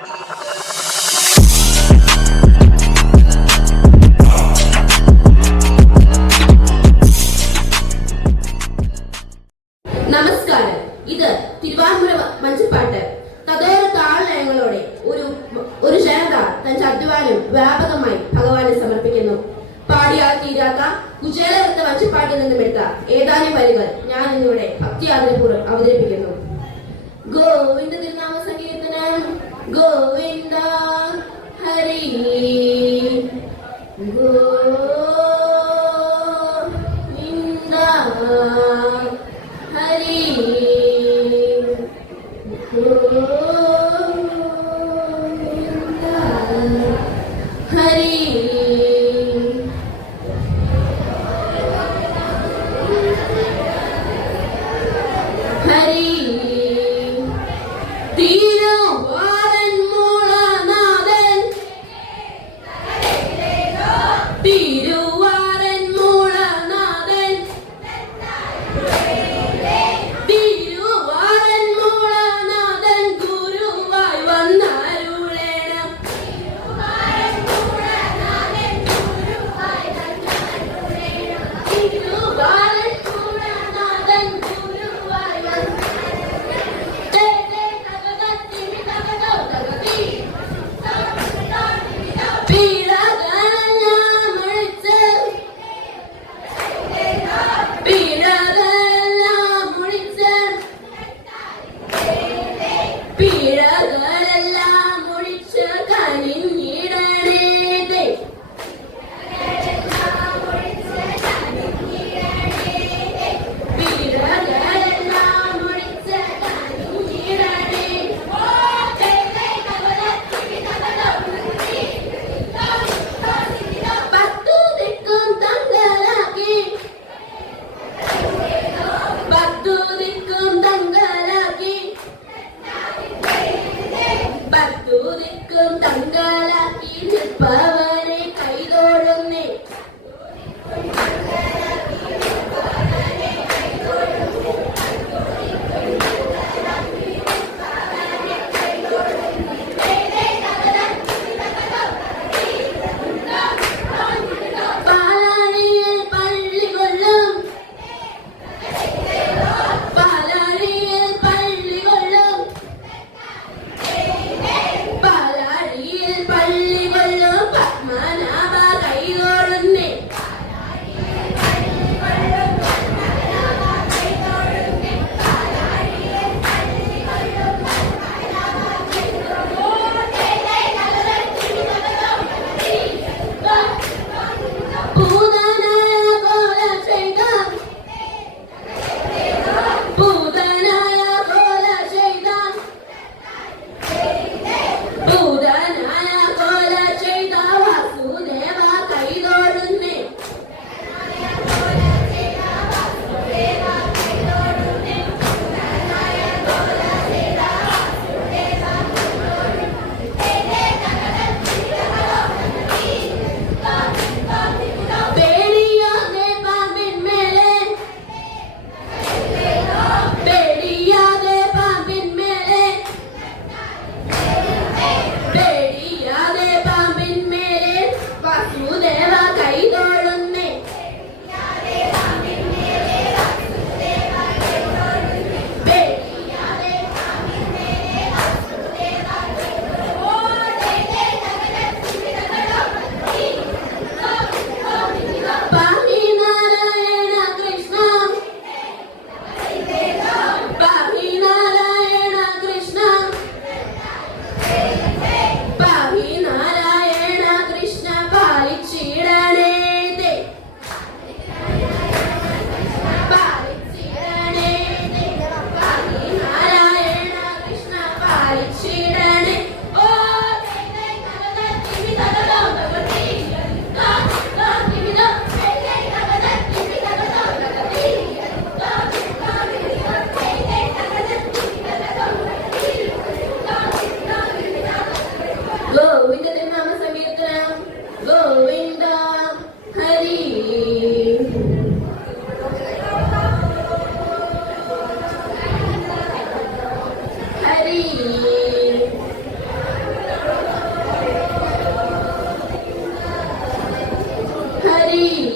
നമസ്കാരം. ഇത് തിരുവാൻപുര മഞ്ചപ്പാട്ട്. തതോര താളലയങ്ങളോടെ ഒരു ഒരു ജനത തന്റെ അധ്വാനം വ്യാപകമായി ഭഗവാനെ സമർപ്പിക്കുന്നു. പാടിയാൽ തീരാത്ത കുചേലവൃത്ത മഞ്ചപ്പാട്ടിൽ നിന്നും എടുത്ത ഏതാനും വരികൾ ഞാൻ ഇന്നിവിടെ ഭക്തിയാദരപൂർവം അവതരിപ്പിക്കുന്നു. Govinda good. lương tận ca Madrid.